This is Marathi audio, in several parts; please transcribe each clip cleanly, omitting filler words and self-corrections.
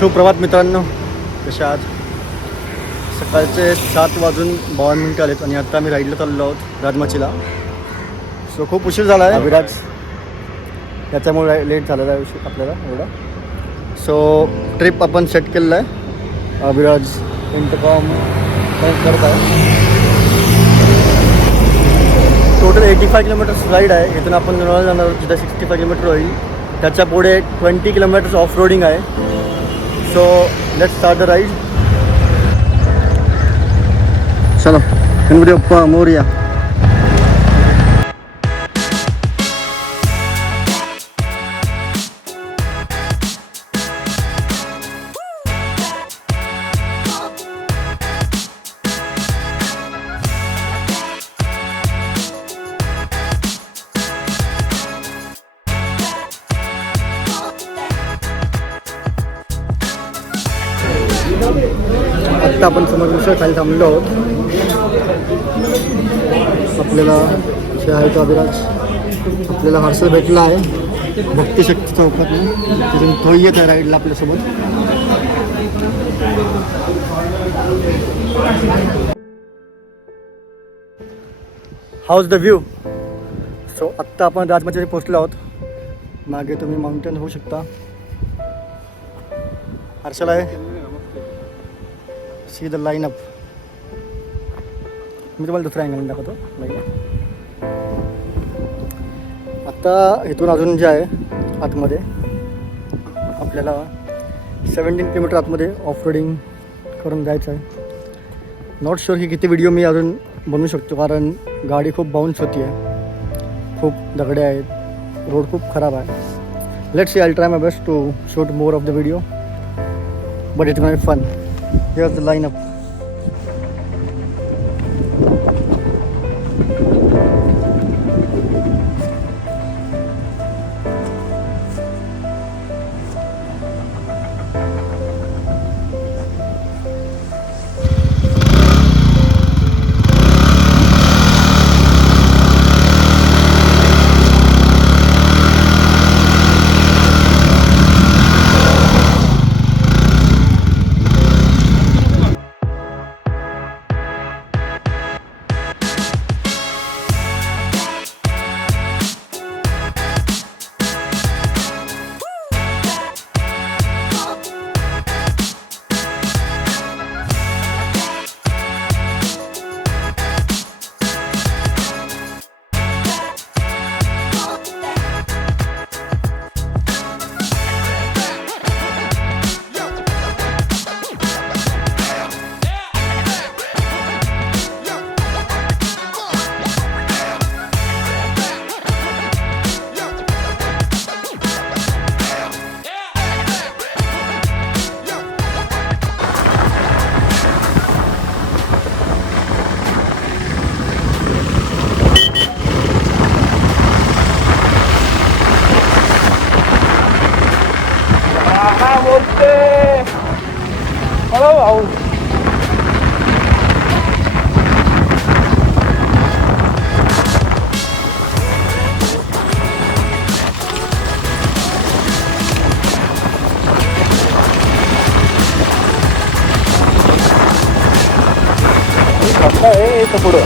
सुप्रभात मित्रांनो, कशा आहात? सकाळचे 7:52 आलेत आणि आता आम्ही राईडला चाललो आहोत राजमाचीला. सो खूप उशीर झाला आहे अभिराज, त्याच्यामुळे लेट झालेला आहे उशीर आपल्याला एवढा. सो ट्रिप आपण सेट केलेला आहे. अभिराज इंटरकॉम करत आहे. टोटल 85 किलोमीटर्स राईड आहे. इथून आपण लोणावळा जाणार आहोत, जिथं 65 किलोमीटर होईल. त्याच्या पुढे 20 किलोमीटर्स ऑफ रोडिंग आहे. So let's start the ride. चलो गणपती बाप्पा मोरया. आत्ता आपण समोर मिसळ खाली थांबलो आहोत. आपल्याला जे आहे तो अभिराज आपल्याला हर्षल भेटला आहे भक्तिशक्ती चौकात. तिथून तो येत आहे राईडला आपल्यासोबत. House the view. सो आत्ता आपण राजमाची पोहोचलो आहोत. मागे तुम्ही माउंटेन होऊ शकता. हर्षल आहे. See the line up. मी तुम्हाला दुसरा अँगल दाखवतो. आत्ता इथून अजून जे आहे आतमध्ये आपल्याला 17 किलोमीटर आतमध्ये ऑफ रोडिंग करून जायचं आहे. नॉट शुअर की किती व्हिडिओ मी अजून बनवू शकतो, कारण गाडी खूप बाउन्स होती आहे, खूप दगडे आहेत, रोड खूप खराब आहे. Let's see, I try my best to shoot more of the video, but it's gonna be fun. Here's the lineup. पुढं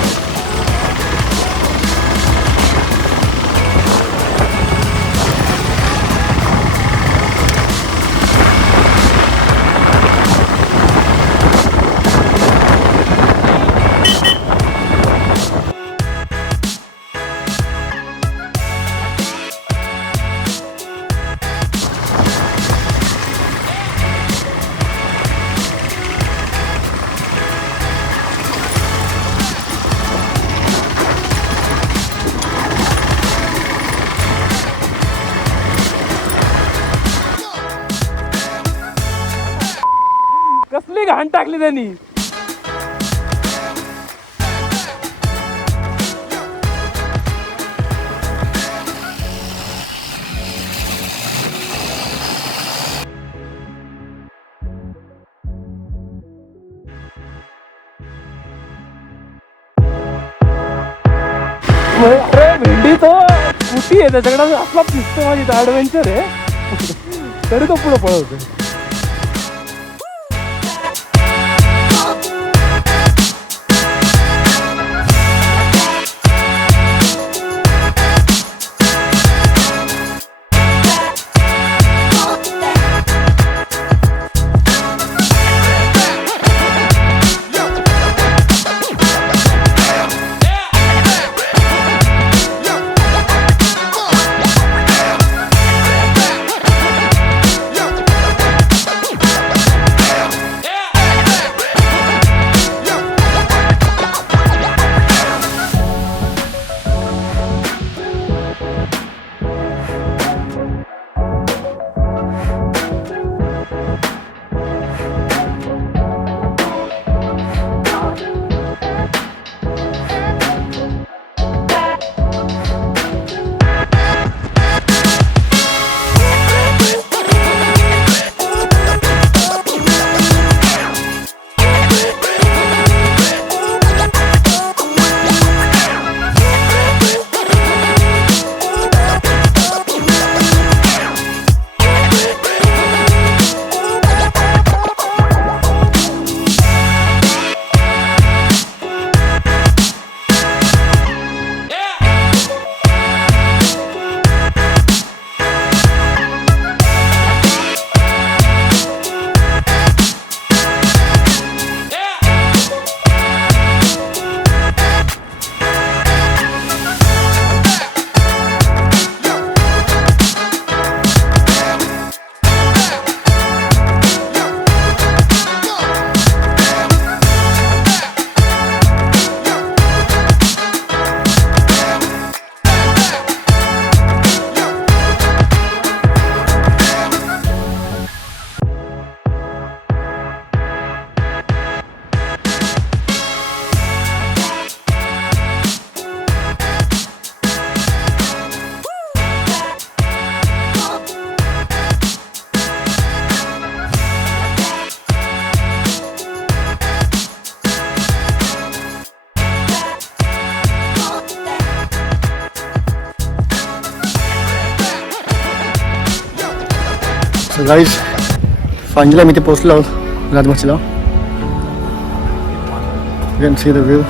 कसली घाण टाकली त्यांनी. अरे भेंडी तो स्कूटी आहे, त्याच्याकडे असला पिस्तोल माझी ॲडव्हेंचर आहे, तरी तो पुढे पळवतो. सो गाईज फायनली आम्ही इथे पोहोचलो आहोत राजमाचीला. You can see the view.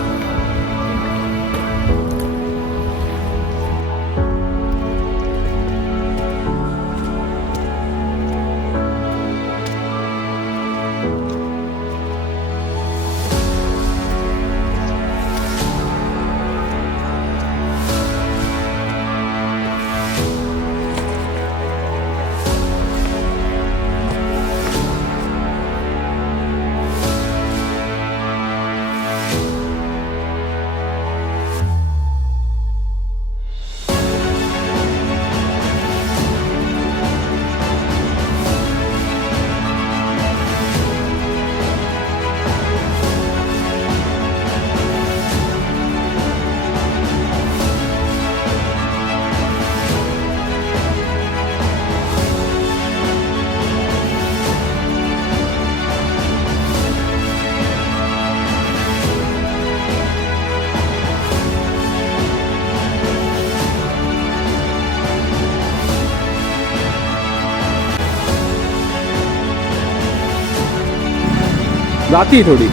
जाती थोडी.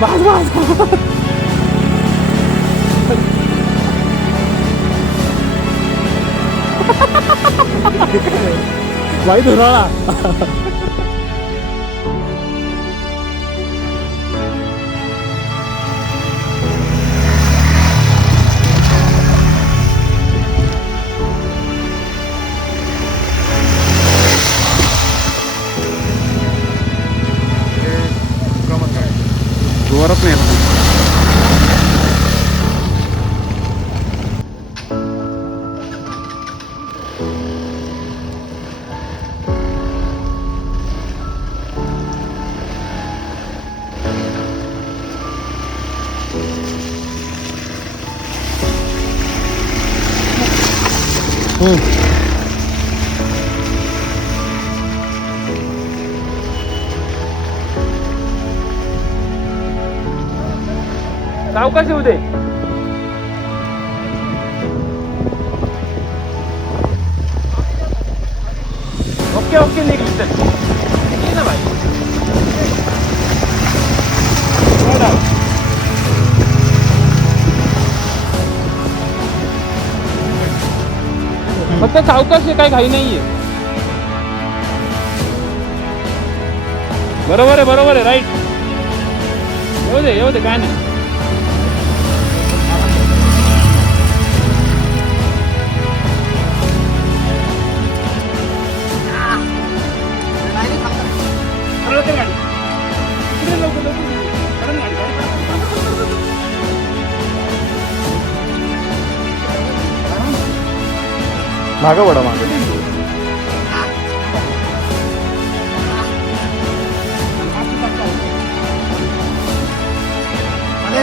बस बस. बाई धुराळा. जोरात नाही. सावकाश येऊ दे. ओके ओके निघली तर निघली ना भाई. फक्त सावकाश आहे, काही घाई नाहीये. बरोबर आहे राईट. येऊ दे काय नाही. मागं वडा मागं. अरे